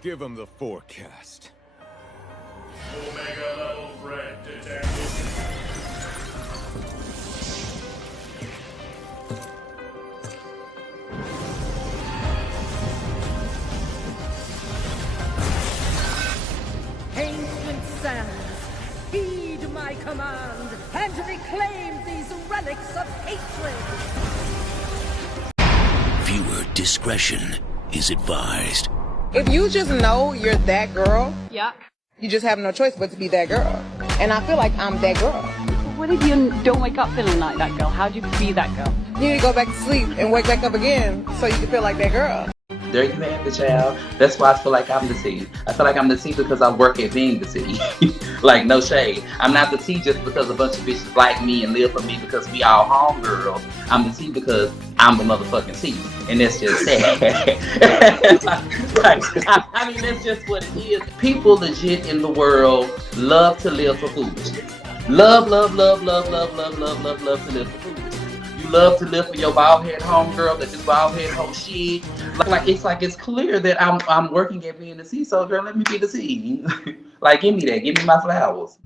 Give him the forecast. Omega level threat detected. Ancient sands, heed my command and reclaim these relics of hatred! Viewer discretion is advised. If you just know you're that girl, Yeah. you just have no choice but to be that girl. And I feel like I'm that girl. What if you don't wake up feeling like that girl? How do you be that girl? You need to go back to sleep and wake back up again so you can feel like that girl. There you have it, child. That's why I feel like I'm the T. I feel like I'm the T because I work at being the T. Like, no shade. I'm not the T just because a bunch of bitches like me and live for me because we all homegirls. I'm the T because I'm the motherfucking T. And that's just sad. I mean, that's just what it is. People legit in the world love to live for foolishness. Love to live for foolishness. You love to live for your bald-head homegirl that just bald-head whole shit. It's clear that I'm working at being the C, so girl, let me be the C. Like, give me that. Give me my flowers.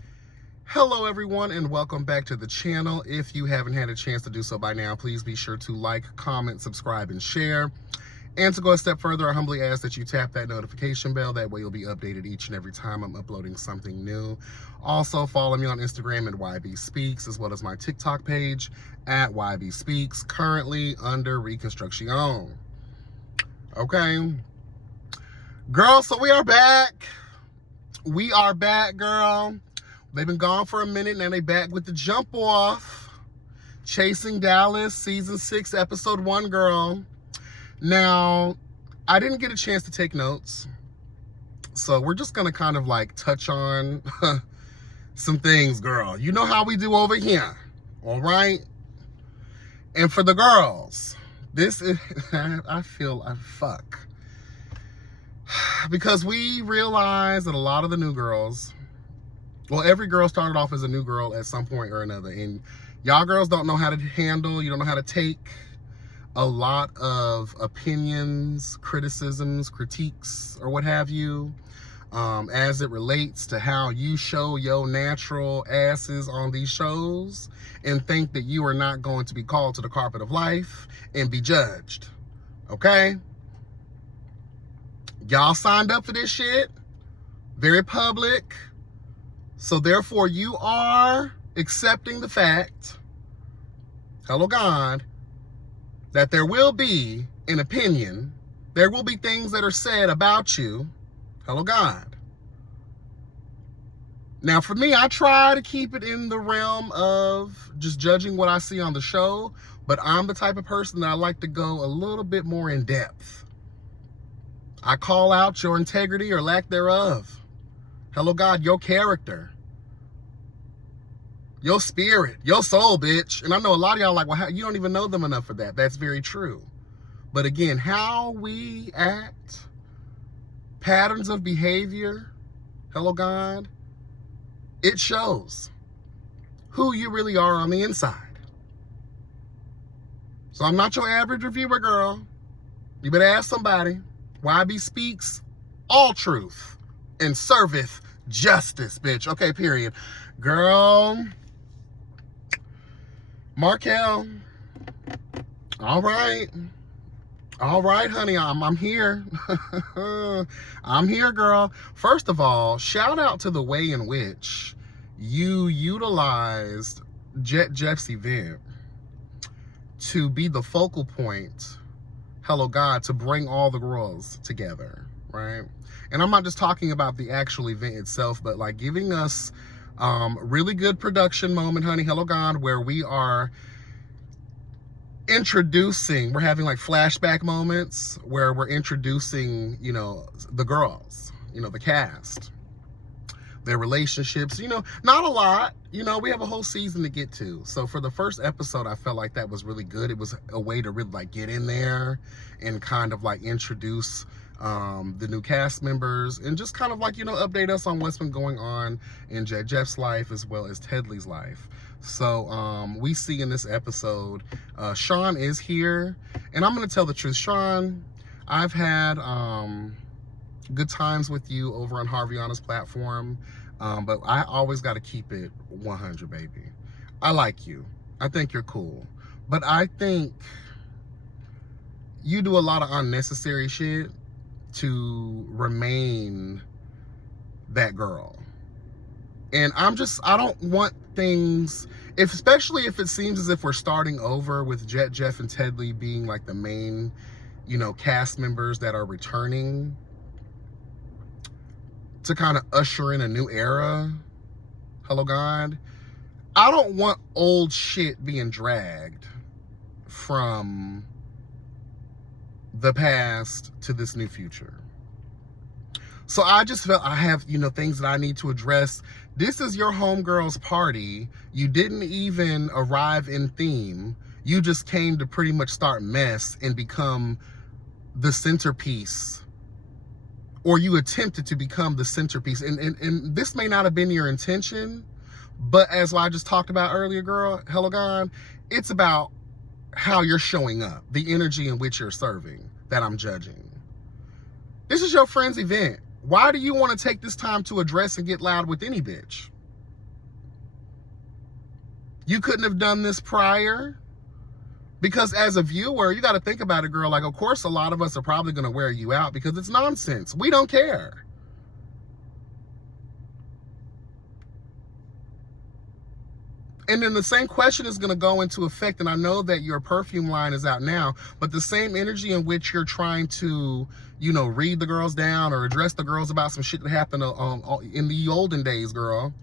Hello everyone and welcome back to the channel. If you haven't had a chance to do so by now, please be sure to like, comment, subscribe, and share. And to go a step further, I humbly ask that you tap that notification bell. That way you'll be updated each and every time I'm uploading something new. Also, follow me on Instagram at YB Speaks, as well as my TikTok page at YB Speaks, currently under reconstruction. Okay. Girl, so we are back. We are back, girl. They've been gone for a minute, now they back with the jump off. Chasing Dallas, season 6, episode 1, girl. Now, I didn't get a chance to take notes, so we're just gonna kind of like touch on some things, girl. You know how we do over here, all right? And for the girls, this is, I feel fuck. Because we realize that a lot of the new girls, well, every girl started off as a new girl at some point or another, and y'all girls don't know how to handle, you don't know how to take a lot of opinions, criticisms, critiques, or what have you, as it relates to how you show your natural asses on these shows and think that you are not going to be called to the carpet of life and be judged, okay? Y'all signed up for this shit, very public, so therefore you are accepting the fact, hello God, that there will be an opinion, there will be things that are said about you, hello God. Now for me, I try to keep it in the realm of just judging what I see on the show, but I'm the type of person that I like to go a little bit more in depth. I call out your integrity or lack thereof. Hello God, your character, your spirit, your soul, bitch. And I know a lot of y'all like, well, you don't even know them enough for that. That's very true. But again, how we act, patterns of behavior, hello God, it shows who you really are on the inside. So I'm not your average reviewer, girl. You better ask somebody. YB speaks all truth and serveth justice, bitch. Okay, period. Girl, Markel, all right, honey, I'm here. I'm here, girl. First of all, shout out to the way in which you utilized Jeff's event to be the focal point, hello God, to bring all the girls together, right? And I'm not just talking about the actual event itself, but like giving us really good production moment, honey, hello God, where we are introducing, we're having like flashback moments where we're introducing, you know, the girls, you know, the cast, their relationships, you know, not a lot, you know, we have a whole season to get to. So for the first episode, I felt like that was really good. It was a way to really like get in there and kind of like introduce the new cast members and just kind of like, you know, update us on what's been going on in Jeff's life as well as Tedley's life. So we see in this episode, Sean is here, and I'm gonna tell the truth. Sean, I've had good times with you over on Harviana's platform. But I always got to keep it 100, baby. I like you. I think you're cool. But I think you do a lot of unnecessary shit to remain that girl. And I don't want things, especially if it seems as if we're starting over with Jet Jeff and Tedley being like the main, cast members that are returning to kind of usher in a new era. Hello, God. I don't want old shit being dragged from the past to this new future. So I just felt I have, things that I need to address. This is your homegirl's party. You didn't even arrive in theme. You just came to pretty much start mess and become the centerpiece, or you attempted to become the centerpiece. And this may not have been your intention, but as I just talked about earlier, girl, hello, God, it's about how you're showing up, the energy in which you're serving that I'm judging. This is your friend's event. Why do you want to take this time to address and get loud with any bitch? You couldn't have done this prior? Because as a viewer, you got to think about it, girl. Like, of course, a lot of us are probably going to wear you out because it's nonsense. We don't care. And then the same question is going to go into effect. And I know that your perfume line is out now, but the same energy in which you're trying to, read the girls down or address the girls about some shit that happened in the olden days, girl.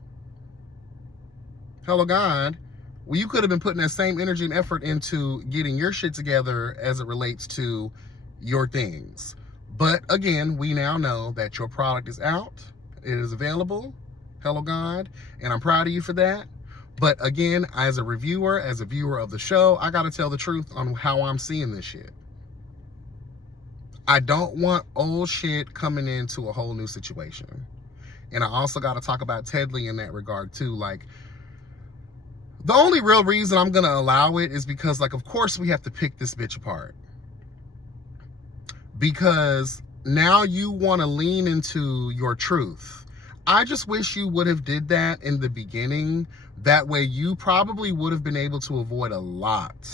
Hello, God. Well, you could have been putting that same energy and effort into getting your shit together as it relates to your things. But again, we now know that your product is out. It is available. Hello, God. And I'm proud of you for that. But again, as a reviewer, as a viewer of the show, I got to tell the truth on how I'm seeing this shit. I don't want old shit coming into a whole new situation. And I also got to talk about Tedley in that regard too. Like, the only real reason I'm going to allow it is because, like, of course we have to pick this bitch apart. Because now you want to lean into your truth. I just wish you would have did that in the beginning. That way you probably would have been able to avoid a lot,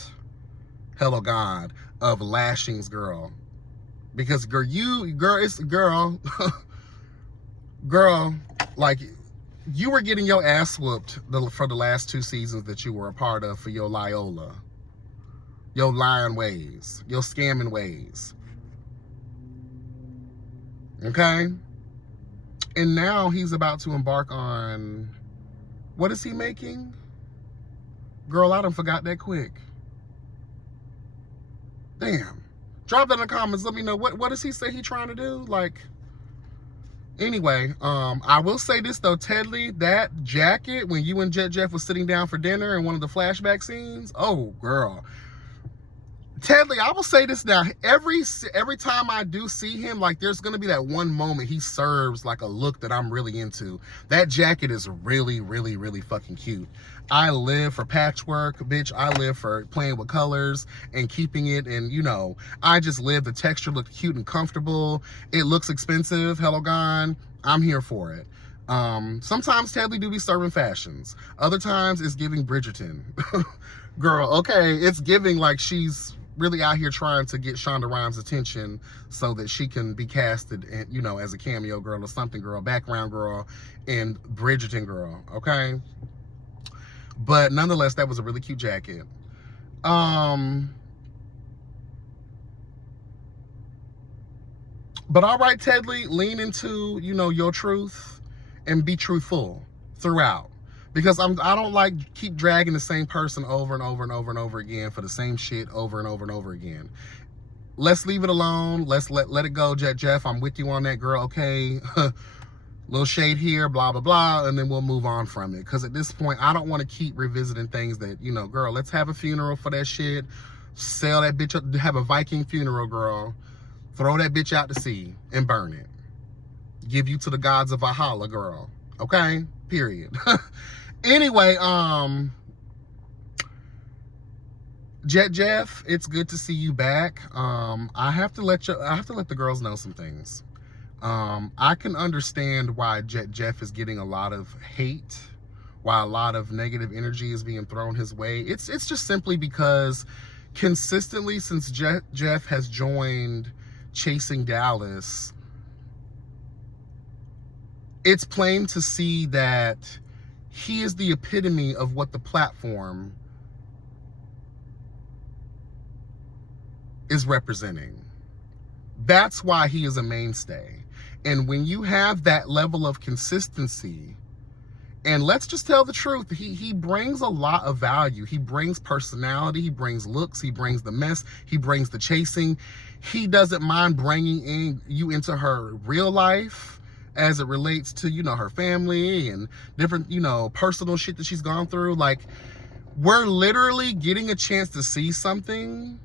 hello, God, of lashings, girl. Because, girl, girl, like, you were getting your ass whooped for the last 2 seasons that you were a part of for your Loyola, your lying ways, your scamming ways. Okay? And now he's about to embark on, what is he making? Girl, I done forgot that quick. Damn. Drop that in the comments. Let me know, what does he say he trying to do? Like, anyway, I will say this though, Tedley, that jacket when you and Jet Jeff was sitting down for dinner in one of the flashback scenes, oh girl. Tedley, I will say this now, every time I do see him, like, there's gonna be that one moment he serves like a look that I'm really into. That jacket is really, really, really fucking cute. I live for patchwork, bitch. I live for playing with colors and keeping it, and I just live. The texture looks cute and comfortable. It looks expensive. Hello, God. I'm here for it. Sometimes Tedley do be serving fashions. Other times it's giving Bridgerton. Girl, okay, it's giving like she's really out here trying to get Shonda Rhimes' attention so that she can be casted, as a cameo girl or something, girl, background girl, and Bridgerton girl, okay? But nonetheless, that was a really cute jacket. But all right, Tedley, lean into, your truth and be truthful throughout. Because I don't like keep dragging the same person over and over and over and over again for the same shit over and over and over again. Let's leave it alone. Let's let it go, Jet Jeff. I'm with you on that, girl. Okay. Little shade here, blah, blah, blah. And then we'll move on from it. Because at this point, I don't want to keep revisiting things that, girl, let's have a funeral for that shit. Sell that bitch up, have a Viking funeral, girl. Throw that bitch out to sea and burn it. Give you to the gods of Valhalla, girl. Okay? Period. Anyway, Jet Jeff, it's good to see you back. I have to let the girls know some things. I can understand why Jeff is getting a lot of hate, why a lot of negative energy is being thrown his way. It's just simply because consistently since Jeff has joined Chasing Dallas, it's plain to see that he is the epitome of what the platform is representing. That's why he is a mainstay. And when you have that level of consistency, and let's just tell the truth, he brings a lot of value. He brings personality, he brings looks, he brings the mess, he brings the chasing. He doesn't mind bringing you into her real life as it relates to, you know, her family and different, you know, personal shit that she's gone through. Like, we're literally getting a chance to see something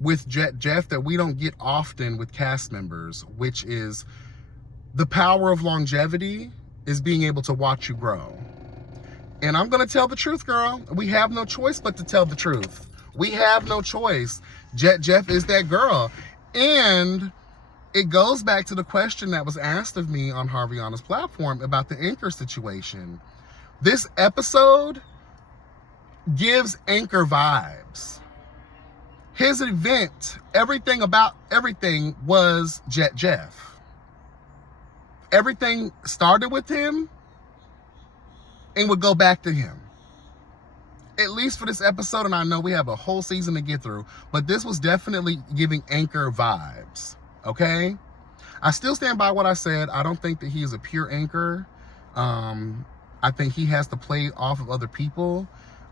with Jeff that we don't get often with cast members, which is the power of longevity is being able to watch you grow. And I'm gonna tell the truth, girl. We have no choice but to tell the truth. We have no choice. Jeff is that girl. And it goes back to the question that was asked of me on Harviana's platform about the Anchor situation. This episode gives Anchor vibes. His event, everything about everything was Jeff. Everything started with him and would go back to him. At least for this episode, and I know we have a whole season to get through, but this was definitely giving Anchor vibes, okay? I still stand by what I said. I don't think that he is a pure Anchor. I think he has to play off of other people.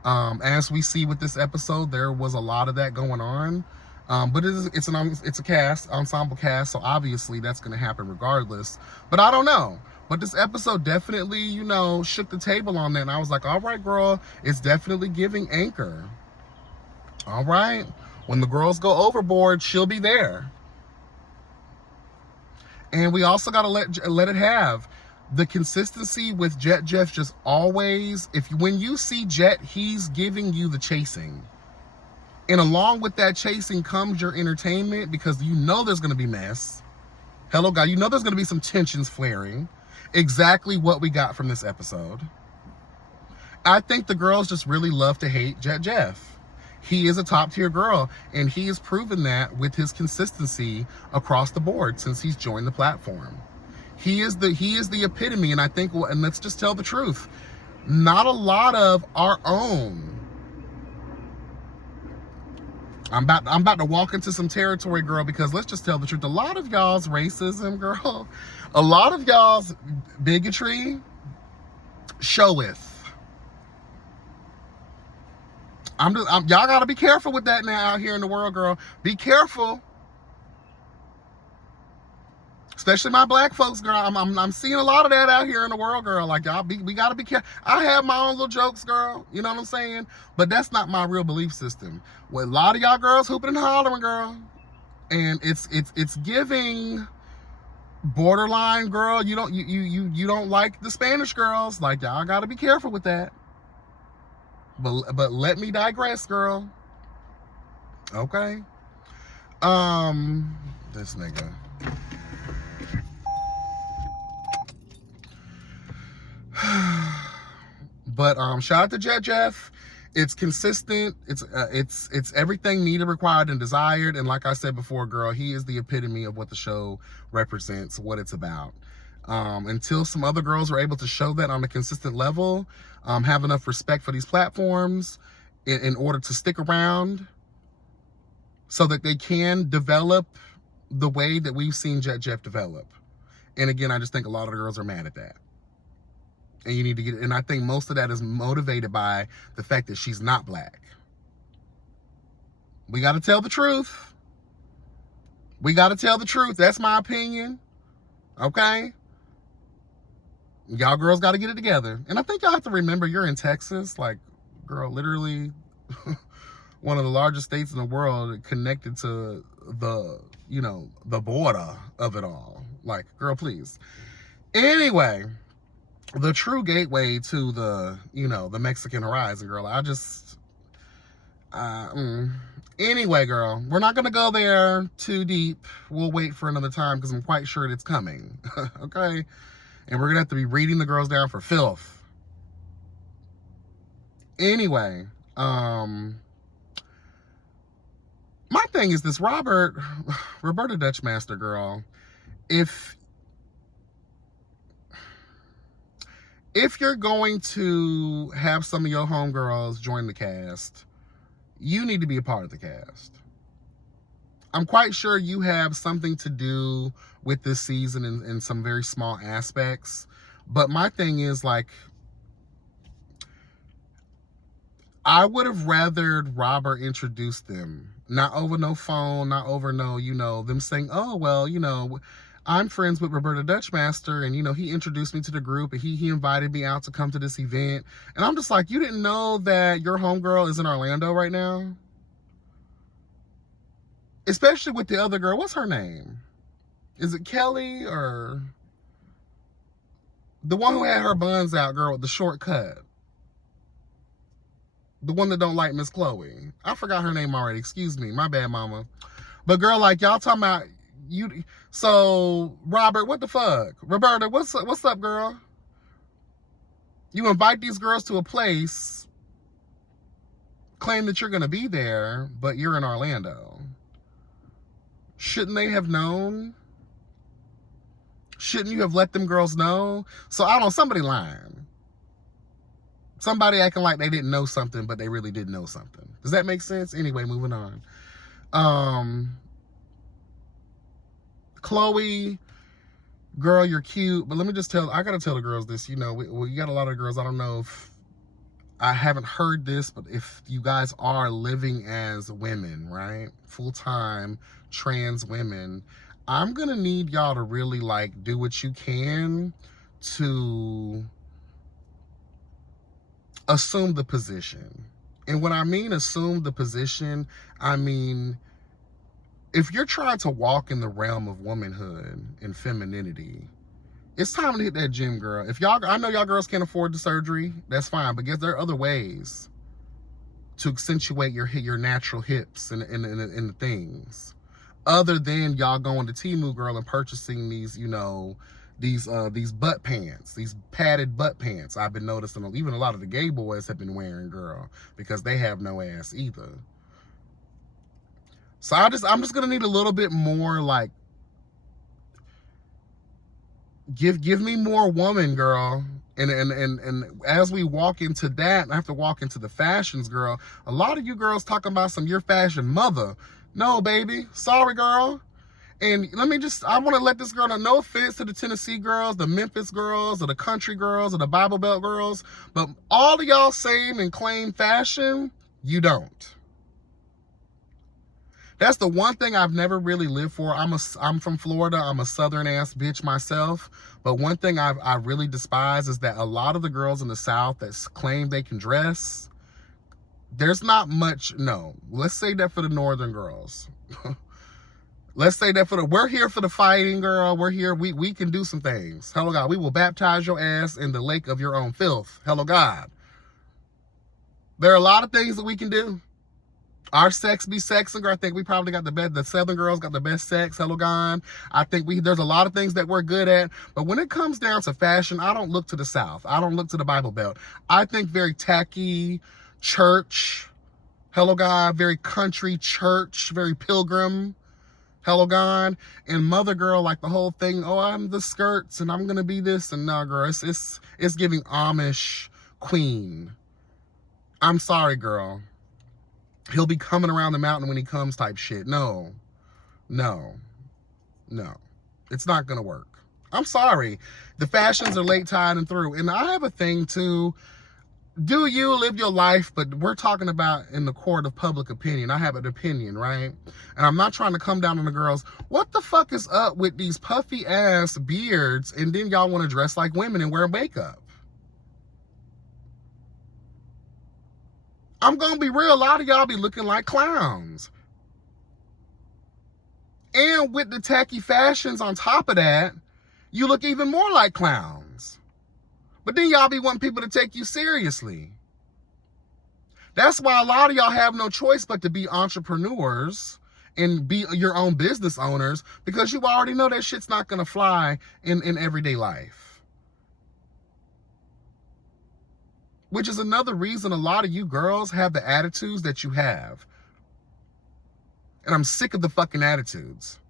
As we see with this episode, there was a lot of that going on. But it's a cast, ensemble cast, so obviously that's going to happen regardless. But I don't know. But this episode definitely, you know, shook the table on that. And I was like, all right, girl, it's definitely giving Anchor. All right. When the girls go overboard, she'll be there. And we also got to let it have the consistency with Jeff. Just always, when you see Jet, he's giving you the chasing. And along with that chasing comes your entertainment, because you know there's going to be mess. Hello, God. You know there's going to be some tensions flaring. Exactly what we got from this episode. I think the girls just really love to hate Jeff. He is a top tier girl, and he has proven that with his consistency across the board since he's joined the platform. He is the epitome, and I think, and let's just tell the truth, not a lot of our own. I'm about to walk into some territory, girl, because let's just tell the truth. A lot of y'all's racism, girl, a lot of y'all's bigotry showeth. Y'all gotta be careful with that now out here in the world, girl. Be careful. Especially my black folks, girl. I'm seeing a lot of that out here in the world, girl. Like, we gotta be careful. I have my own little jokes, girl. You know what I'm saying? But that's not my real belief system. Well, a lot of y'all girls hooping and hollering, girl. And it's giving borderline, girl. You don't like the Spanish girls. Like, y'all gotta be careful with that. But let me digress, girl. Okay. This nigga. But shout out to Jeff. It's consistent. It's everything needed, required, and desired. And like I said before, girl, he is the epitome of what the show represents, what it's about. Until some other girls are able to show that on a consistent level, have enough respect for these platforms in order to stick around so that they can develop the way that we've seen Jeff develop. And again, I just think a lot of the girls are mad at that. And you need to get it. And I think most of that is motivated by the fact that she's not black. We got to tell the truth. We got to tell the truth. That's my opinion. Okay? Y'all girls got to get it together. And I think y'all have to remember you're in Texas. Like, girl, literally one of the largest states in the world connected to the, you know, the border of it all. Like, girl, please. Anyway, the true gateway to the, you know, the Mexican horizon, girl. Anyway, girl, we're not going to go there too deep. We'll wait for another time because I'm quite sure it's coming. Okay? And we're going to have to be reading the girls down for filth. Anyway, my thing is this Roberta Dutchmaster girl, if you're going to have some of your homegirls join the cast, you need to be a part of the cast. I'm quite sure you have something to do with this season in some very small aspects. But my thing is, like, I would have rathered Robert introduce them. Not over no phone, not over no, them saying, oh, well, I'm friends with Roberta Dutchmaster, and, he introduced me to the group, and he invited me out to come to this event. And I'm just like, you didn't know that your homegirl is in Orlando right now? Especially with the other girl. What's her name? Is it Kelly or the one who had her buns out, girl, with the short cut? The one that don't like Miss Chloe. I forgot her name already. Excuse me. My bad, mama. But girl, like, y'all talking about you. So, Robert, what the fuck? Roberta, what's up, girl? You invite these girls to a place, claim that you're going to be there, but you're in Orlando. Shouldn't they have known? Shouldn't you have let them girls know? So, I don't know, somebody lying. Somebody acting like they didn't know something, but they really did know something. Does that make sense? Anyway, moving on. Chloe, girl, you're cute. But let me just I got to tell the girls this. We got a lot of girls. I don't know if I haven't heard this, but if you guys are living as women, right? Full-time trans women, I'm going to need y'all to really, like, do what you can to assume the position. And when I mean assume the position, I mean, if you're trying to walk in the realm of womanhood and femininity, it's time to hit that gym, girl. I know y'all girls can't afford the surgery, that's fine, but there are other ways to accentuate your natural hips and the things, other than y'all going to Temu, girl, and purchasing these, these butt pants, these padded butt pants. I've been noticing even a lot of the gay boys have been wearing, girl, because they have no ass either. So I'm just gonna need a little bit more, like, give me more woman, girl. And as we walk into that, I have to walk into the fashions, girl. A lot of you girls talking about your fashion mother. No, baby, sorry, girl. And I want to let this girl know, no offense to the Tennessee girls, the Memphis girls, or the country girls, or the Bible Belt girls, but all of y'all saying and claim fashion, you don't. That's the one thing I've never really lived for. I'm from Florida. I'm a southern ass bitch myself. But one thing I really despise is that a lot of the girls in the South that claim they can dress, there's not much. No, let's say that for the northern girls. Let's say that we're here for the fighting, girl. We're here. We can do some things. Hello, God. We will baptize your ass in the lake of your own filth. Hello, God. There are a lot of things that we can do. Our sex be sexing, girl. I think we probably got the Southern girls got the best sex. Hello, God. I think there's a lot of things that we're good at. But when it comes down to fashion, I don't look to the South. I don't look to the Bible Belt. I think very tacky, church. Hello, God. Very country, church, very pilgrim. Hello, God. And mother girl, like the whole thing, oh, I'm the skirts and I'm going to be this. And no, girl, it's giving Amish queen. I'm sorry, girl. He'll be coming around the mountain when he comes type shit. No. It's not going to work. I'm sorry. The fashions are late tied and through. And I have a thing too. Do you live your life, but we're talking about in the court of public opinion. I have an opinion, right? And I'm not trying to come down on the girls. What the fuck is up with these puffy ass beards and then y'all want to dress like women and wear makeup? I'm going to be real. A lot of y'all be looking like clowns. And with the tacky fashions on top of that, you look even more like clowns. But then y'all be wanting people to take you seriously. That's why a lot of y'all have no choice but to be entrepreneurs and be your own business owners, because you already know that shit's not going to fly in everyday life. Which is another reason a lot of you girls have the attitudes that you have. And I'm sick of the fucking attitudes.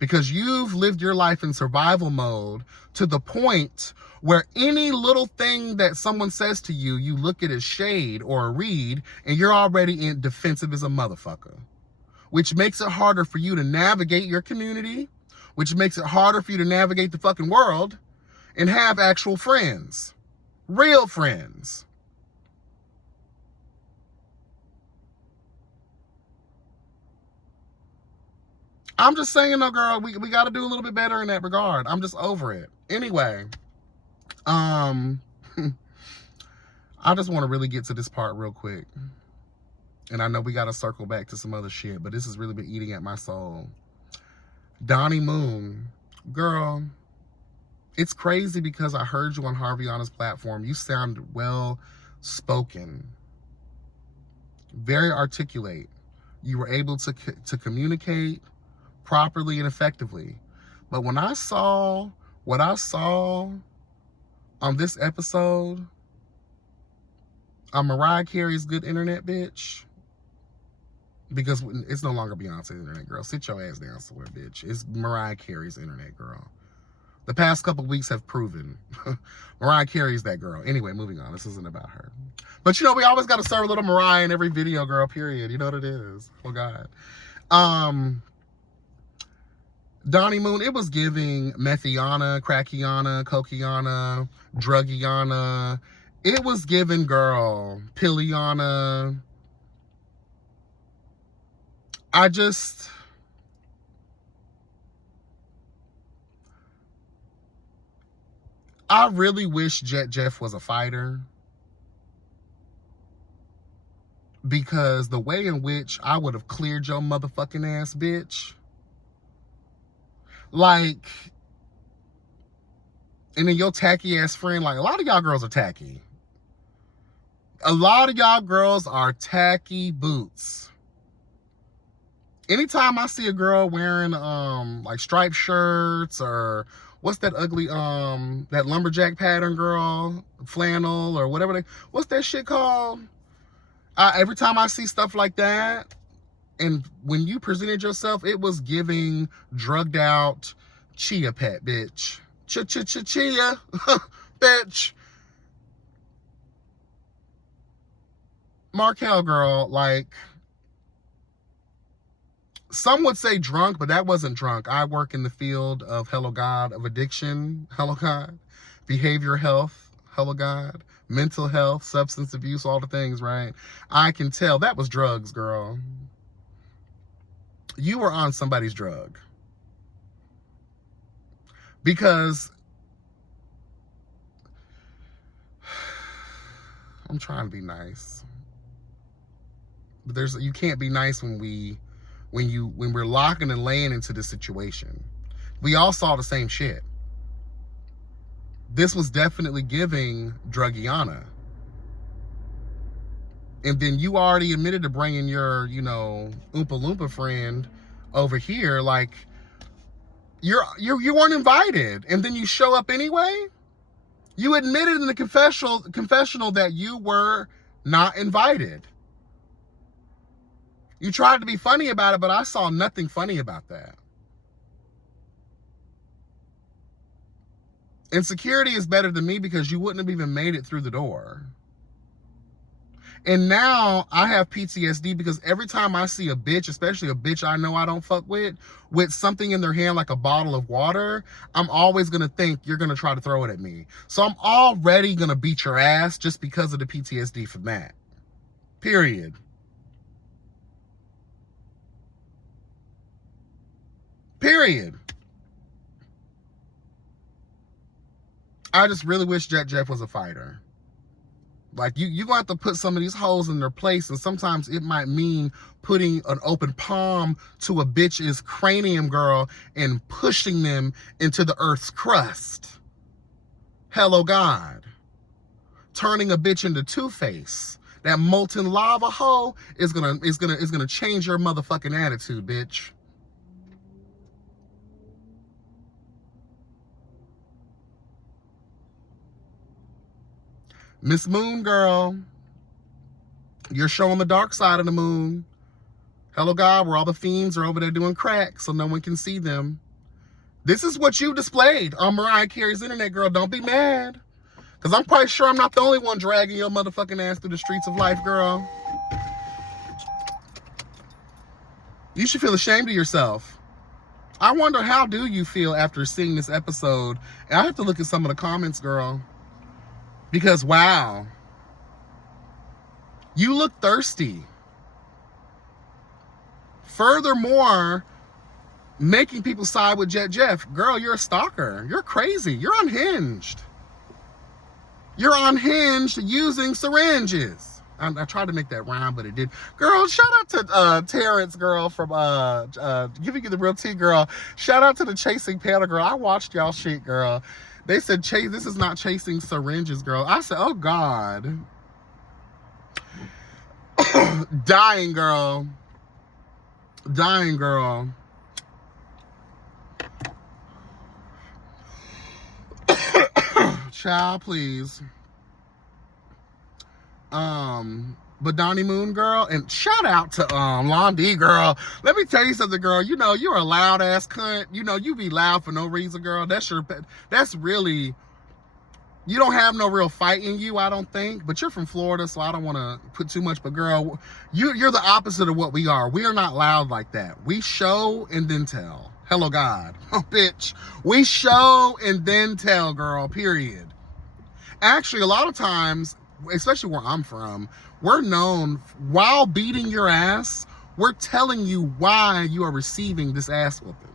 Because you've lived your life in survival mode to the point where any little thing that someone says to you, you look at as shade or a read, and you're already in defensive as a motherfucker. Which makes it harder for you to navigate your community, which makes it harder for you to navigate the fucking world and have actual friends. Real friends. I'm just saying, though, girl, we got to do a little bit better in that regard. I'm just over it. Anyway, I just want to really get to this part real quick. And I know we got to circle back to some other shit, but this has really been eating at my soul. Donnie Moon, girl, it's crazy because I heard you on Harviana's platform. You sound well spoken, very articulate. You were able to communicate properly and effectively. But when I saw what I saw on this episode on Mariah Carey's Good Internet, bitch, because it's no longer Beyonce's internet, girl. Sit your ass down somewhere, bitch. It's Mariah Carey's internet, girl. The past couple weeks have proven Mariah Carey's that girl. Anyway, moving on. This isn't about her. But, you know, we always got to serve a little Mariah in every video, girl, period. You know what it is. Oh, God. Donnie Moon, it was giving methiana, crackiana, cokiana, druggiana. It was giving, girl, pilliana. I really wish Jet Jeff was a fighter, because the way in which I would have cleared your motherfucking ass, bitch. Like, and then your tacky ass friend, like, a lot of y'all girls are tacky. A lot of y'all girls are tacky boots. Anytime I see a girl wearing like striped shirts, or what's that ugly that lumberjack pattern, girl, flannel or whatever what's that shit called? Every time I see stuff like that, and when you presented yourself, it was giving drugged out chia pet, bitch. Chia, bitch. Markel, girl, like, some would say drunk, but that wasn't drunk. I work in the field of, hello God, of addiction, hello God, behavioral health, hello God, mental health, substance abuse, all the things, right? I can tell that was drugs, girl. You were on somebody's drug. Because I'm trying to be nice. But you can't be nice when we're locking and laying into this situation. We all saw the same shit. This was definitely giving druggiana. And then you already admitted to bringing your, you know, Oompa Loompa friend over here. Like, you weren't invited, and then you show up anyway. You admitted in the confessional that you were not invited. You tried to be funny about it, but I saw nothing funny about that. Insecurity is better than me, because you wouldn't have even made it through the door. And now I have PTSD, because every time I see a bitch, especially a bitch I know I don't fuck with something in their hand like a bottle of water, I'm always going to think you're going to try to throw it at me. So I'm already going to beat your ass just because of the PTSD from that. Period. Period. I just really wish Jet Jeff was a fighter. Like, you're going to have to put some of these hoes in their place, and sometimes it might mean putting an open palm to a bitch's cranium, girl, and pushing them into the earth's crust. Hello, God. Turning a bitch into Two-Face. That molten lava hoe is gonna change your motherfucking attitude, bitch. Miss Moon Girl, you're showing the dark side of the moon. Hello, God, where all the fiends are over there doing crack so no one can see them. This is what you displayed on Mariah Carey's internet, girl. Don't be mad. Because I'm quite sure I'm not the only one dragging your motherfucking ass through the streets of life, girl. You should feel ashamed of yourself. I wonder, how do you feel after seeing this episode? And I have to look at some of the comments, girl. Because, wow. You look thirsty. Furthermore, making people side with Jet Jeff. Girl, you're a stalker. You're crazy. You're unhinged. You're unhinged using syringes. I tried to make that rhyme, but it did. Girl, shout out to Terrence, girl, from Giving You the Real Tea, girl. Shout out to the Chasing Panel, girl. I watched y'all shit, girl. They said, this is not chasing syringes, girl. I said, oh, God. Dying, girl. Dying, girl. Child, please. But Donnie Moon, girl, and shout out to Londi, girl. Let me tell you something, girl. You know, you're a loud ass cunt. You know, you be loud for no reason, girl. That's really, you don't have no real fight in you, I don't think. But you're from Florida, so I don't want to put too much. But girl, you're the opposite of what we are. We are not loud like that. We show and then tell. Hello, God. Oh, bitch. We show and then tell, girl, period. Actually, a lot of times, especially where I'm from, we're known, while beating your ass, we're telling you why you are receiving this ass whooping.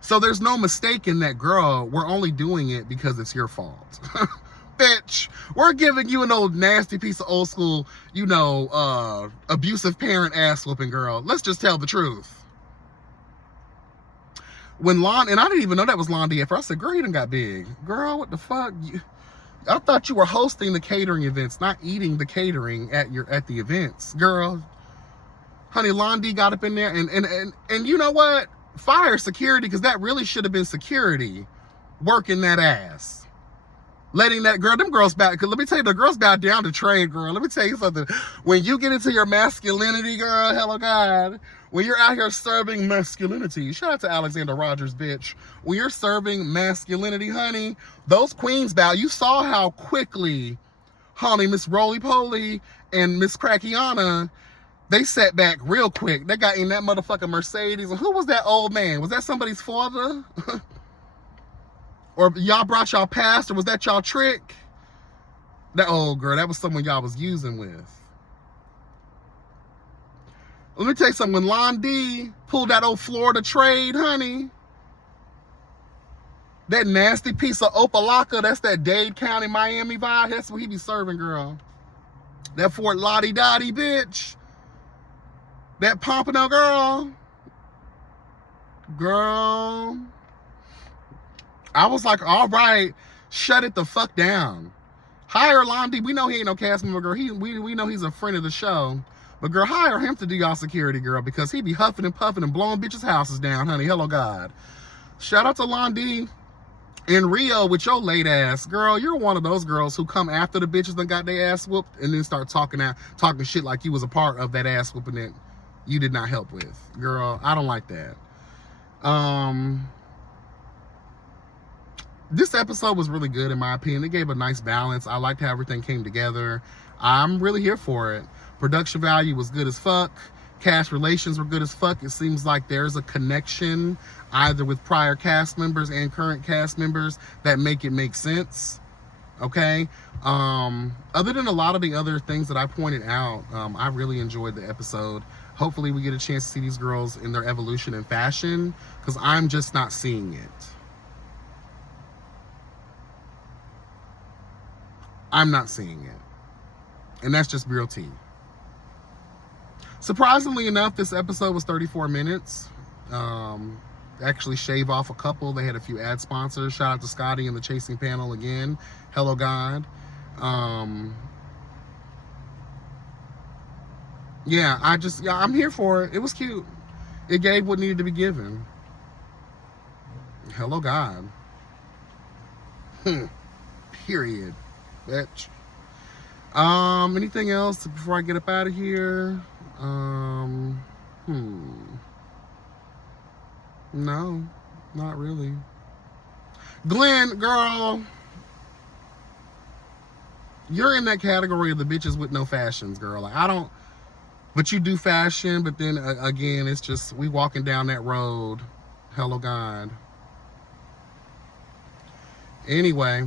So there's no mistake in that, girl. We're only doing it because it's your fault. Bitch, we're giving you an old nasty piece of old school, you know, abusive parent ass whooping, girl. Let's just tell the truth. When and I didn't even know that was Londi at first. I said, girl, he done got big. Girl, what the fuck? I thought you were hosting the catering events, not eating the catering at the events. Girl, honey, Londi got up in there and you know what? Fire security, because that really should have been security working that ass. Letting that girl, them girls back, because let me tell you, the girls bow down to trade, girl. Let me tell you something. When you get into your masculinity, girl, hello, God. When you're out here serving masculinity, shout out to Alexander Rogers, bitch. When you're serving masculinity, honey, those queens bow. You saw how quickly, honey, Miss Roly Poly and Miss Crackiana, they sat back real quick. They got in that motherfucking Mercedes. And who was that old man? Was that somebody's father? Or y'all brought y'all past, or was that y'all trick? That old girl, that was someone y'all was using with. Let me tell you something. When Londi pulled that old Florida trade, honey, that nasty piece of Opalaka, that's that Dade County, Miami vibe, that's what he be serving, girl. That Fort Lottie Dottie, bitch. That Pompano, girl. Girl. I was like, all right, shut it the fuck down. Hire Londi. We know he ain't no cast member, girl. We know he's a friend of the show. But girl, hire him to do y'all security, girl, because he be huffing and puffing and blowing bitches' houses down, honey. Hello, God. Shout out to Londi in Rio with your late ass. Girl, you're one of those girls who come after the bitches that got their ass whooped and then start talking shit like you was a part of that ass whooping that you did not help with. Girl, I don't like that. This episode was really good in my opinion. It gave a nice balance. I liked how everything came together. I'm really here for it. Production value was good as fuck. Cast relations were good as fuck. It seems like there's a connection either with prior cast members and current cast members that make it make sense. Okay? Other than a lot of the other things that I pointed out, I really enjoyed the episode. Hopefully we get a chance to see these girls in their evolution in fashion, because I'm just not seeing it. I'm not seeing it. And that's just real tea. Surprisingly enough, this episode was 34 minutes. Actually shave off a couple. They had a few ad sponsors. Shout out to Scotty and the Chasing Panel again. Hello, God. Yeah, I'm here for it. It was cute. It gave what needed to be given. Hello, God. Period. Bitch. Anything else before I get up out of here? No, not really. Glenn, girl, you're in that category of the bitches with no fashions, girl. Like, I don't, but you do fashion, but then again, it's just, we walking down that road. Hello, God. Anyway,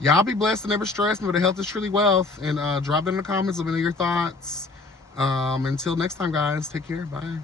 y'all be blessed and never stressed. Remember, the health is truly wealth. And drop it in the comments. Let me know your thoughts. Until next time, guys, take care. Bye.